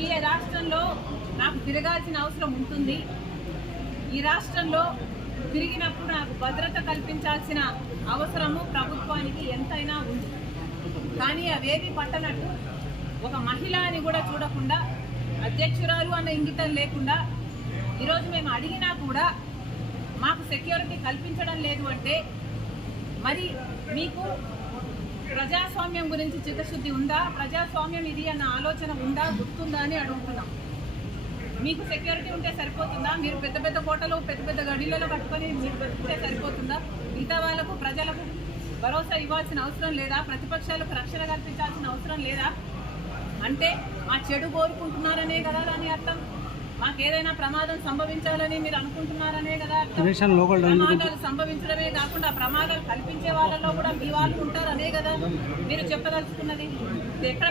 ఈ రాష్ట్రంలో నాకు తిరగాల్సిన అవసరం ఉంటుంది. ఈ రాష్ట్రంలో తిరిగినప్పుడు నాకు భద్రత కల్పించాల్సిన అవసరము ప్రభుత్వానికి ఎంతైనా ఉంది. కానీ అవేవి పట్టనట్టు ఒక మహిళ అని కూడా చూడకుండా, అధ్యక్షురాలు అన్న ఇంగితం లేకుండా ఈరోజు మేము అడిగినా కూడా మాకు సెక్యూరిటీ కల్పించడం లేదు అంటే మరి మీకు ప్రజాస్వామ్యం గురించి చిత్తశుద్ధి ఉందా? ప్రజాస్వామ్యం ఇది అన్న ఆలోచన ఉందా, గుర్తుందా అని అడుగుతున్నాం. మీకు సెక్యూరిటీ ఉంటే సరిపోతుందా? మీరు పెద్ద పెద్ద కోటలు పెద్ద పెద్ద గడిలలో కట్టుకొని మీరు బతికితే సరిపోతుందా? మిగతా వాళ్ళకు ప్రజలకు భరోసా ఇవ్వాల్సిన అవసరం లేదా? ప్రతిపక్షాలకు రక్షణ కల్పించాల్సిన అవసరం లేదా? అంటే మా చెడు కోరుకుంటున్నారనే కదా దాని అర్థం. మాకేదైనా ప్రమాదం సంభవించాలని మీరు అనుకుంటున్నారనే కదా అర్థం. ప్రమాదాలు సంభవించడమే కాకుండా ప్రమాదాలు కల్పించే వాళ్ళలో కూడా మీ వాళ్ళు ఉంటారనే కదా మీరు చెప్పదలుచుకున్నది. ఎక్కడ